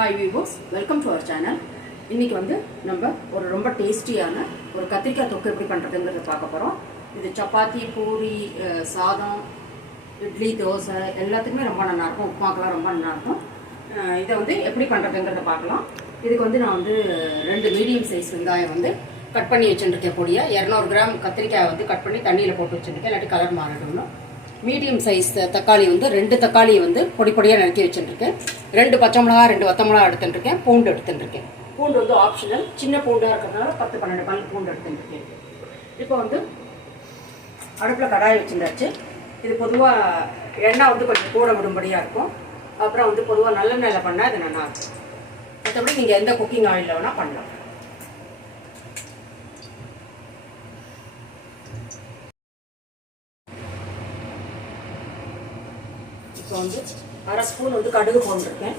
Hi viewers, welcome to our channel. இன்றைக்கி வந்து நம்ம ஒரு ரொம்ப டேஸ்டியான ஒரு கத்திரிக்காய் தொக்கு எப்படி பண்ணுறதுங்கிறத பார்க்க போகிறோம். இது சப்பாத்தி, பூரி, சாதம், இட்லி, தோசை எல்லாத்துக்குமே ரொம்ப நல்லாயிருக்கும். உப்புமாக்கெல்லாம் ரொம்ப நல்லாயிருக்கும். இதை வந்து எப்படி பண்ணுறதுங்கிறத பார்க்கலாம். இதுக்கு வந்து நான் வந்து 2 மீடியம் சைஸ் வெங்காயம் வந்து கட் பண்ணி வச்சுருக்கேன். பொடிய 200 கிராம் கத்திரிக்காய் வந்து கட் பண்ணி தண்ணியில் போட்டு வச்சுருக்கேன், இல்லாட்டி கலர் மாறிடணும். மீடியம் சைஸ் தக்காளி வந்து 2 தக்காளியை வந்து பொடி பொடியாக நறுக்கி வச்சுருக்கேன். 2 பச்சை மிளகா, 2 வத்த மிளகா எடுத்துட்டுருக்கேன். பூண்டு எடுத்துட்டுருக்கேன். பூண்டு வந்து ஆப்ஷனல், சின்ன பூண்டாக இருக்கிறதுனால 10-12 பல் பூண்டு எடுத்துட்டுருக்கேன். இப்போ வந்து அடுப்பில் கடாய் வச்சுருந்தாச்சு. இது பொதுவாக எண்ணெய் வந்து கொஞ்சம் கூட விடும்படியாக இருக்கும். அப்புறம் வந்து பொதுவாக நல்லெண்ணெயில் பண்ணால் இது நல்லாயிருக்கும். மற்றபடி நீங்கள் எந்த குக்கிங் ஆயிலில் வேணால் பண்ணலாம். இப்போ வந்து 1/2 ஸ்பூன் வந்து கடுகு போட்டுருக்கேன்.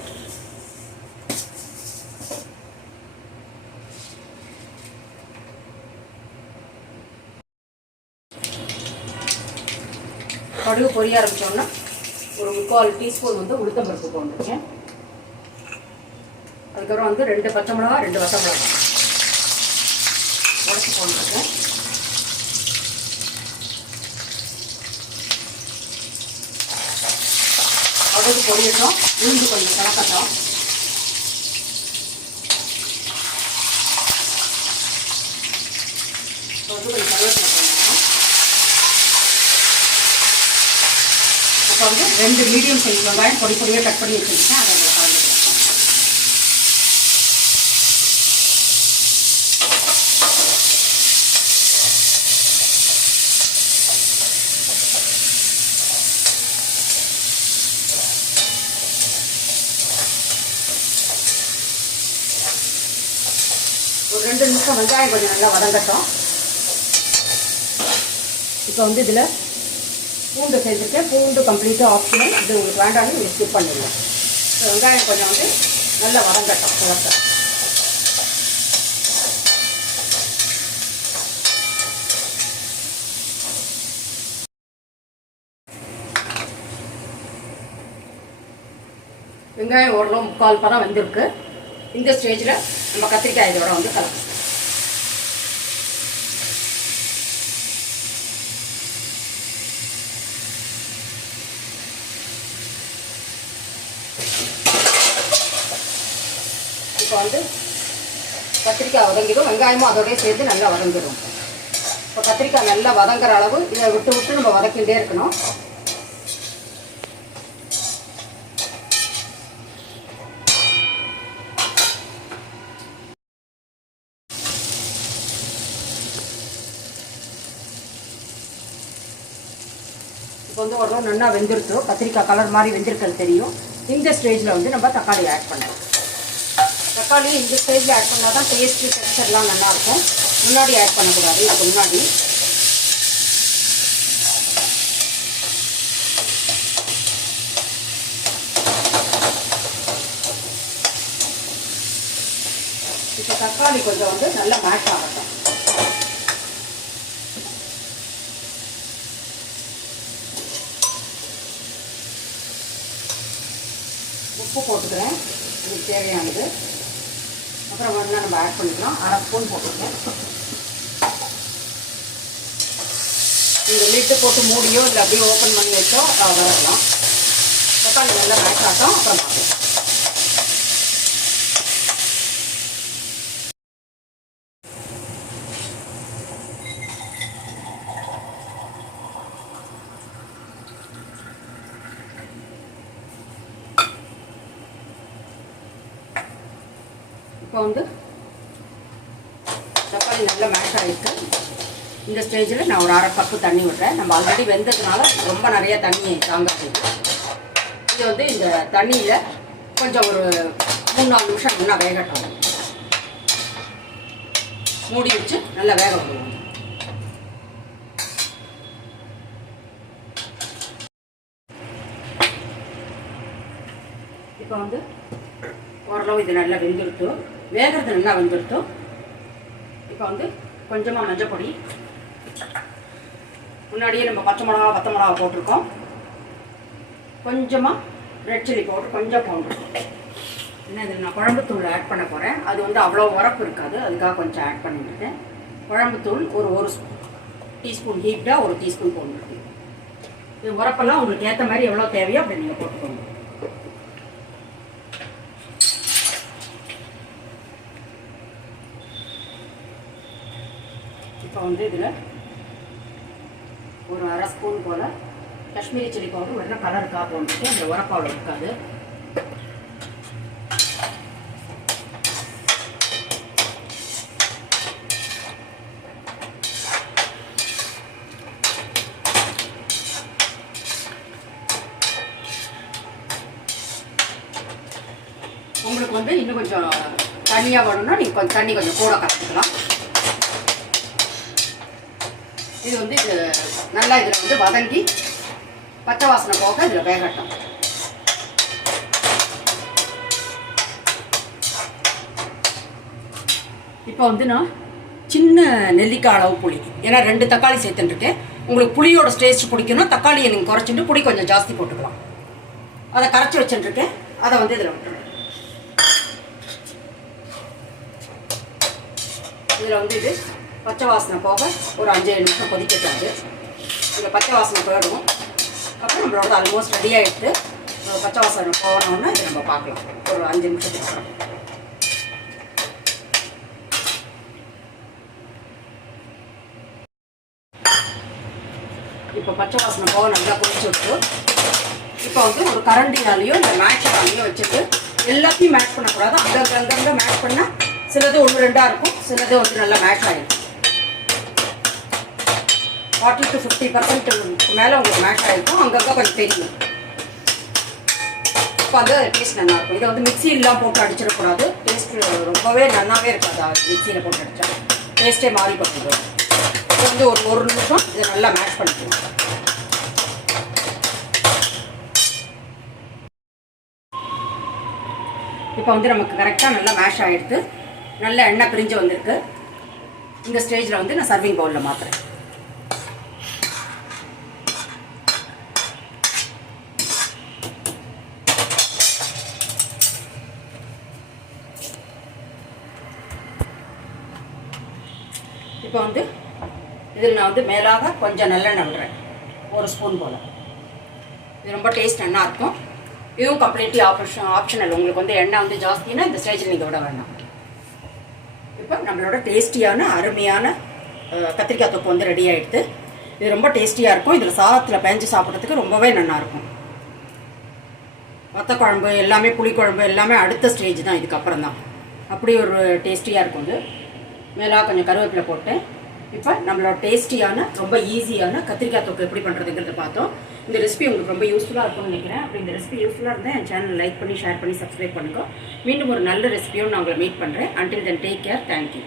கடுகு பொரிய ஆரம்பிச்சோன்னா ஒரு 3/4 டீஸ்பூன் வந்து உளுத்தம்பருப்பு போட்டுருக்கேன். அதுக்கப்புறம் வந்து 2 பச்சை மிளகா, 2 வத்த மிளகா உடச்சி போட்டுருக்கேன். கடுகு பொரியட்டும், உளுந்து கொஞ்சம் கலக்கட்டும். இப்போ வந்து கொஞ்சம் கருவேப்பிலை போடணும். இப்போ வந்து 2 மீடியம் சைஸ் வெங்காயம் பொடி பொடியாக கட் பண்ணி வச்சுருக்கேன். அதை கலந்துக்கலாம். ஒரு 2 நிமிஷம் வெங்காயம் கொஞ்சம் நல்லா வதங்கட்டும். இப்போ வந்து இதில் பூண்டு சேர்த்துருக்கேன். பூண்டு கம்ப்ளீட்டாக ஆப்ஷனல். இது உங்களுக்கு வேண்டாம்னு நீங்கள் ஸ்கிப் பண்ணிடலாம். வெங்காயம் கொஞ்சம் வந்து நல்லா வதங்கட்டும். வதக்க வெங்காயம் ஓரளவு 3/4 பதம் வெந்திருக்கு. இந்த ஸ்டேஜில் நம்ம கத்திரிக்காய் இதோட வந்து கலக்கணும். இப்போ வந்து கத்திரிக்காய் வதங்கிடும், வெங்காயமும் அதோடய சேர்த்து நல்லா வதங்கிடும். இப்போ கத்திரிக்காய் நல்லா வதங்குற அளவு இதை விட்டு விட்டு நம்ம வதக்கிட்டே இருக்கணும். இப்போ வந்து ஓரளவு நல்லா வெந்திருக்கும். கத்திரிக்காய் கலர் மாதிரி வெந்திருக்கிறது தெரியும். இந்த ஸ்டேஜில் வந்து நம்ம தக்காளி ஆட் பண்ணுறோம். தக்காளி இந்த ஸ்டேஜில் ஆட் பண்ணால் தான் டேஸ்ட்டு, டெக்ஸ்சர்லாம் நல்லாயிருக்கும். முன்னாடி ஆட் பண்ணக்கூடாது. இதுக்கு முன்னாடி இப்போ தக்காளி கொஞ்சம் வந்து நல்லா மேஷ் ஆகட்டும். உப்பு போட்டுக்கிறேன், இதுக்கு தேவையானது. அப்புறம் வந்து நம்ம ஆட் பண்ணிக்கலாம். 1/2 ஸ்பூன் போட்டுருக்கேன். இந்த லிட்டு போட்டு மூடியோ இல்லை அப்படியே ஓப்பன் பண்ணி வச்சோ வதக்கலாம். தக்காளி நல்லா மேஷ் ஆகட்டும். அப்புறம் பார்க்கலாம். இப்போ வந்து தக்காளி நல்லா மேஷ் ஆகிருக்கு. இந்த ஸ்டேஜில் நான் ஒரு 1/2 கப்பு தண்ணி விடுறேன். நம்ம ஆல்ரெடி வெந்ததுனால ரொம்ப நிறைய தண்ணி தாங்காது. இது வந்து இந்த தண்ணியில் கொஞ்சம் ஒரு 3-4 நிமிஷம் நல்லா வேகட்டும். மூடி வச்சு நல்லா வேக விடுவோம். இப்போ வந்து ஓரளவு இது நல்லா வெந்துருட்டும். வேகிறது நல்லா வெந்துருட்டும். இப்போ வந்து கொஞ்சமாக மஞ்சள் பொடி, முன்னாடியே நம்ம பச்சை மிளகா, வத்த மிளகா போட்டிருக்கோம். கொஞ்சமாக ரெட் சில்லி பவுடர் கொஞ்சம் போட்டுருக்கோம். ஏன்னா இதில் நான் குழம்புத்தூள் ஆட் பண்ண போகிறேன். அது வந்து அவ்வளோ உரப்பு இருக்காது, அதுக்காக கொஞ்சம் ஆட் பண்ணிட்டுருக்கேன். குழம்புத்தூள் ஒரு டீஸ்பூன் ஹீப்டாக 1 டீஸ்பூன் போட்டுருக்கு. இது உரப்பெல்லாம் உங்களுக்கு ஏற்ற மாதிரி எவ்வளோ தேவையோ அப்படி நீங்கள் போட்டுக்கோங்க. இப்போ வந்து இதில் ஒரு 1/2 ஸ்பூன் போல் காஷ்மீரி சில்லி பவுடர் வெறும் கலருக்காக போட்டுட்டு அந்த உரப்பாவில் இருக்காது. உங்களுக்கு வந்து இன்னும் கொஞ்சம் தண்ணியாக வேணும்னா நீங்கள் கொஞ்சம் தண்ணி கொஞ்சம் கூட கலந்துக்கலாம். இது வந்து இது நல்லா இதில் வந்து வதங்கி பச்சை வாசனை போக இதில் வேகட்டும். இப்போ வந்து நான் சின்ன நெல்லிக்காய் அளவு புளி, ஏன்னா 2 தக்காளி சேர்த்துட்டுருக்கேன். உங்களுக்கு புளியோட டேஸ்ட் பிடிக்குன்னா தக்காளியை நீங்கள் குறைச்சிட்டு புளி கொஞ்சம் ஜாஸ்தி போட்டுக்கலாம். அதை கரைச்சி வச்சுட்டுருக்கேன், அதை வந்து இதில் விட்டுருவேன். இதில் வந்து இது பச்சை வாசனை போக ஒரு 5-7 நிமிஷம் கொதிக்கக்கூடாது. இங்கே பச்சை வாசனை போயிடும். அப்புறம் நம்மளோட ஆல்மோஸ்ட் ரெடியாக எடுத்து பச்சை வாசனை போகணுன்னா இதை நம்ம பார்க்கலாம். ஒரு 5 நிமிஷத்துக்கு அப்புறம் இப்போ பச்சை வாசனை போக நல்லா கொதிச்சு விட்டு இப்போ வந்து ஒரு கரண்டினாலேயோ இல்லை மேட்சாலையோ வச்சுட்டு எல்லாத்தையும் மேட்ச் பண்ணக்கூடாது. அங்கங்கே மேட்ச் பண்ணால் சிலது 1-2 இருக்கும், சிலது வந்து நல்லா மேட்ச் ஆகிடும். 40 to 50% மேலே உங்களுக்கு மேட்ச் ஆகிருக்கும், அங்கங்கே கொஞ்சம் தெரியும். இப்போ வந்து டேஸ்ட் நல்லாயிருக்கும். இதை வந்து மிக்சியெல்லாம் போட்டு அடிச்சிடக்கூடாது. டேஸ்ட் ரொம்பவே நல்லாவே இருக்காது. மிக்சியில் போட்டு அடித்தா டேஸ்ட்டே மாறி போட்டுது. இது வந்து ஒரு நிமிஷம் இதை நல்லா மேட்ச் பண்ணிக்கணும். இப்போ வந்து நமக்கு கரெக்டாக நல்லா மேஷ் ஆகிடுது. நல்ல எண்ணெய் பிரிஞ்சு வந்திருக்கு. இந்த ஸ்டேஜில் வந்து நான் சர்விங் பவுலில் மாற்றுறேன். இப்போ வந்து இதில் நான் வந்து மேலாக கொஞ்சம் நல்லெண்ணெய் விடுறேன், 1 ஸ்பூன் போல். இது ரொம்ப டேஸ்ட் நல்லா இருக்கும். இதுவும் கம்ப்ளீட்லி ஆப்ஷனல். உங்களுக்கு வந்து எண்ணெய் வந்து ஜாஸ்தினா இந்த ஸ்டேஜில் நீங்கள் விட வேண்டாம். இப்போ நம்மளோட டேஸ்டியான அருமையான கத்திரிக்காய் தொக்கு வந்து ரெடி ஆகிடுது. இது ரொம்ப டேஸ்டியாக இருக்கும். இதில் சாதத்தில் பேஞ்சு சாப்பிட்றதுக்கு ரொம்பவே நல்லாயிருக்கும். வத்த குழம்பு எல்லாமே, புளிக்குழம்பு எல்லாமே அடுத்த ஸ்டேஜ் தான், இதுக்கப்புறம் தான். அப்படி ஒரு டேஸ்டியாக இருக்கும். இது மேலாக கொஞ்சம் கருவேப்பிலை போட்டு இப்போ நம்மளோட டேஸ்டியான ரொம்ப ஈஸியான கத்திரிக்காய் தொக்கு எப்படி பண்ணுறதுங்கிறத பார்த்தோம். இந்த ரெசிபி உங்களுக்கு ரொம்ப யூஸ்ஃபுல்லாக இருக்கும்னு நினைக்கிறேன். அப்படி இந்த ரெசிபி யூஸ்ஃபுல்லாக இருந்தால் என் சேனல் லைக் பண்ணி ஷேர் பண்ணி சப்ஸ்கிரைப் பண்ணுங்கள். மீண்டும் ஒரு நல்ல ரெசிபியோடு நான் உங்களை மீட் பண்ணுறேன். Until then take care. Thank you.